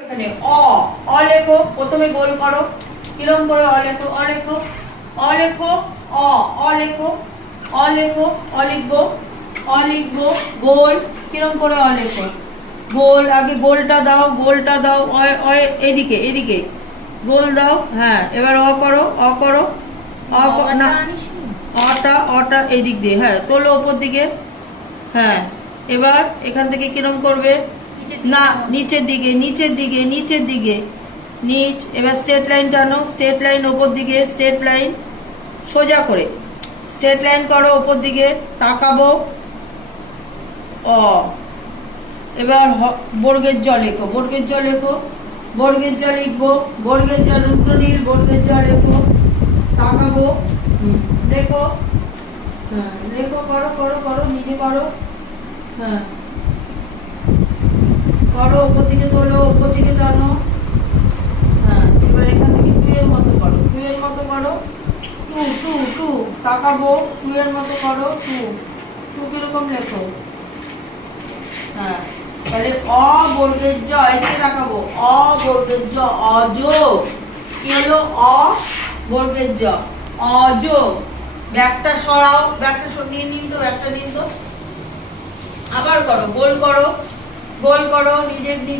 এখানে অ লেখো, প্রথমে গোল করো, কিরম করে অ লেখো, অ লেখো, অ লেখো, অ লেখো, অ লেখো, অ লিখবো, অ লিখবো, গোল, কিরম করে অ লেখো, গোল, আগে গোলটা দাও, গোলটা দাও, এদিকে এদিকে গোল দাও, হ্যাঁ, এবার অ করো, অ করো, না, অটা এদিক দিয়ে, হ্যাঁ, তোলো ওপর দিকে, হ্যাঁ, এবার এখান থেকে কিরম করবে, না, নিচের দিকে, নিচের দিকে, নিচের দিকে, নিচ, এবার স্ট্রেট লাইন টানো, স্ট্রেট লাইন ওপর দিকে, স্ট্রেট লাইন সোজা করে স্ট্রেট লাইন করো ওপর দিকে, তাকাবো, অ, এবার বর্গের জ লেখো, বর্গের জ লেখো, বর্গের জ লিখবো, বর্গের জ রুদ্র নীল, বর্গের জ লেখো, তাকাবো, লেখো, হ্যাঁ, লেখো, করো করো করো, নিজে করো, হ্যাঁ, করো, উপর দিকে তোলো, উপর দিকে টানো, হ্যাঁ, এবার এখান থেকে টু এর মতো করো, টু এর মতো করো, টু টু টু, তাকাবো, টু এর মতো করো, টু, টু কিরকম লেখো, হ্যাঁ, তাহলে অ বর্গের জ, এদিকে তাকাবো, অ বর্গের জ, অজ, কি হলো, অ বর্গের জ, অজ, ব্যাগটা সরাও, ব্যাগটা নিয়ে নিন তো, ব্যাগটা নিন তো, আবার করো, গোল করো, গোল করো, নিজে নিজে